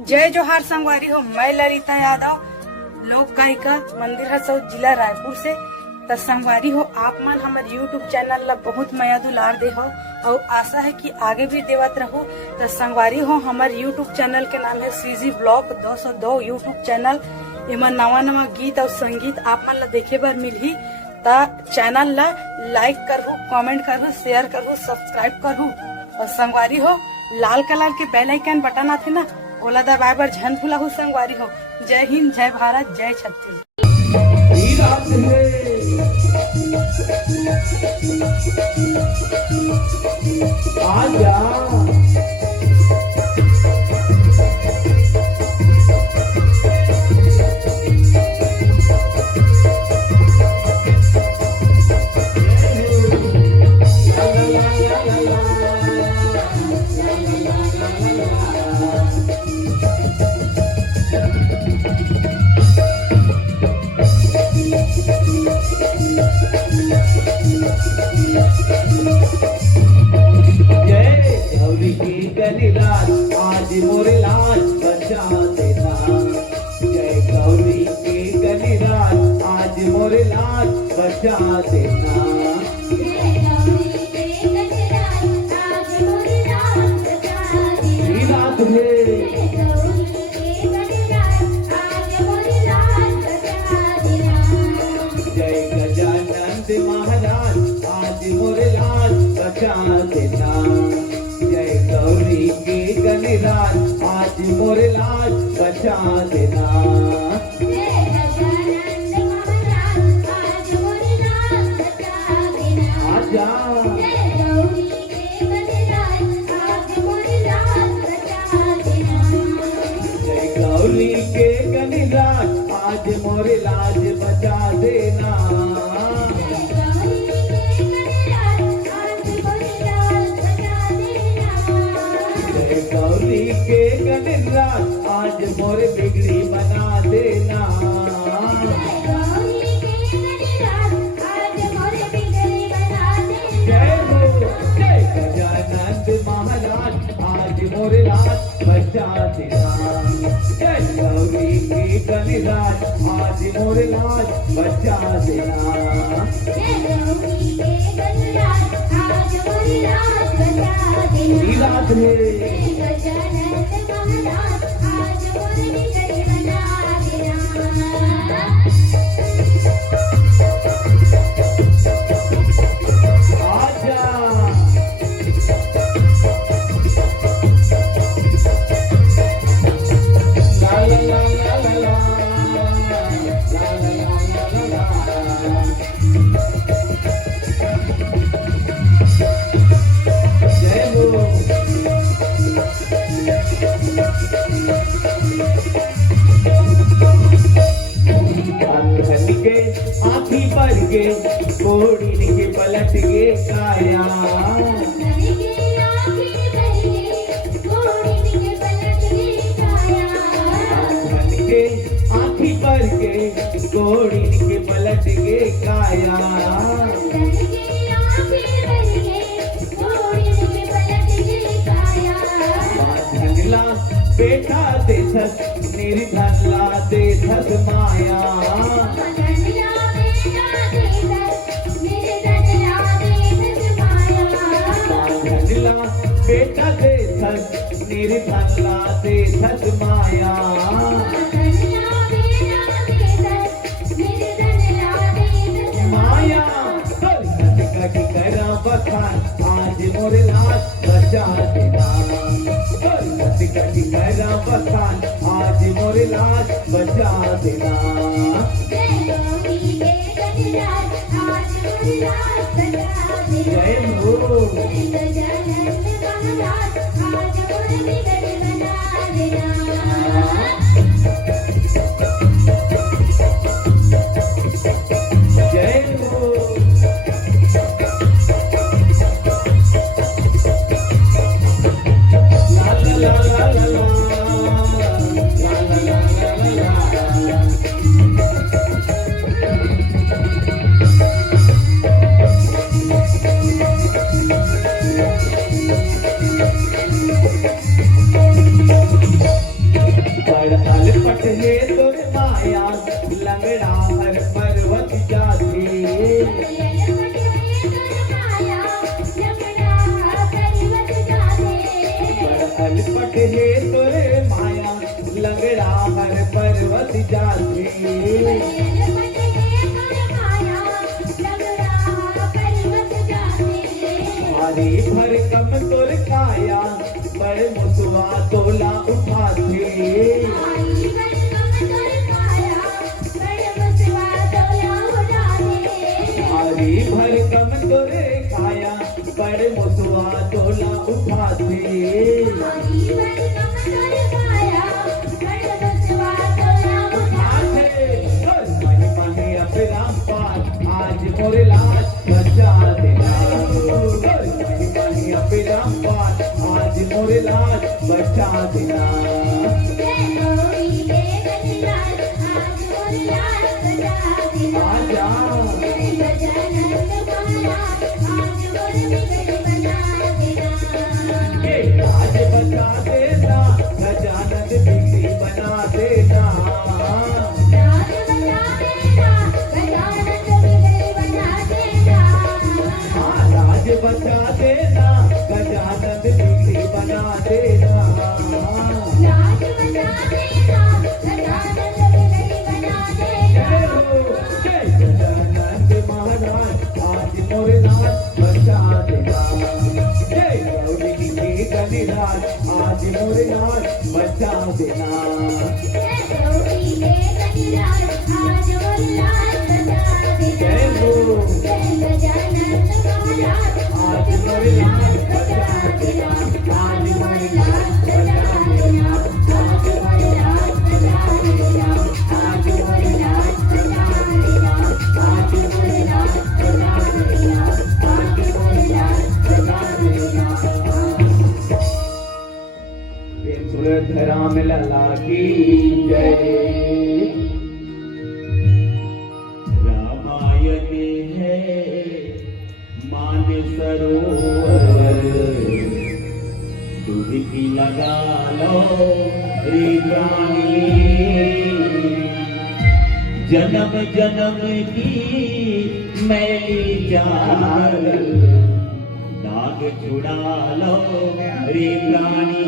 जय जोहार संगवारी हो। मैं ललिता यादव, लोक गायिका, मंदिर हसौद, जिला रायपुर से। तो संगवारी हो, आप मन हमारे यूट्यूब चैनल ला बहुत माया दुलार दे हो और आशा है कि आगे भी देवत रहो। तो संगवारी हो, हमारे यूट्यूब चैनल के नाम है सीजी ब्लॉग 202 यूट्यूब चैनल। इमा नवा नवा गीत और संगीत आप मन ला देखे बर मिलही। ता चैनल ला लाइक करहु, कमेंट करहु, शेयर करहु, सब्सक्राइब करहु। और संगवारी हो, लाल कलर के बेल आइकन बटन आथे ना, ओला दबाए बर झन भुलाहु संगवारी हो। जय हिंद, जय भारत, जय छत्तीसगढ़। आज मोरे लाज बचा देना, जय गौरी के गणराज आज मोरे लाज बचा देना। जय गजानंद महाराज आज मोरे लाज बचा देना, जय गौरी के गणराज आज मोरे लाज बचा देना। आजा जय गौरी के गणराज आज मोरे लाज बचा देना। गौरी के गणराज आज मोरे बिगड़ी बना देना। जय हो जय गजानंद महाराज आज मोरे लाज बचा देना, जय गौरी के गणराज आज मोरे लाज बचा देना। आँखी पर गे कोड़ी के पलट गे काया, आँखी पर गे कोड़ी के पलट गे काया। धनला बेटा देथस निर्धनला देथस माया, बेटा देथस निर्धनला देथस माया। माया कटी करा बखान आज मोरे लाज बचा देना, कटी करा बखान आज मोरे लाज बचा देना। जय हो पट है तुर माया लंगड़ा हर पर्वत जाती पट है तुर माया लंगड़ा हर पर्वत जाती हरी भर कम तुर काया पर मुसवा तोला उठाती हरी भर कम तुर काया पर मुसवा तोला उठाती आज मोरे लाज बचा देना आज मोरे लाज बचा देना आजा ये लाज बचा देना गजानन बिगड़ी बना देना लाज बचा देना गजानन बिगड़ी बना देना जय गजानन महाराज आज मोरे लाज बचा देना जय गौरी के गणराज आज मोरे लाज बचा देना जय हो आज मोरे लाज बचा देना आज मोरे लाज बचा देना आज मोरे लाज बचा देना आज मोरे लाज बचा देना आज मोरे लाज बचा देना आज मोरे लाज बचा देना सूरत राम लला की जय रामायण है मान सरोवर डुबकी लगा लो रे प्राणी जन्म जन्म की मैली जाल दाग छुड़ा लो रे प्राणी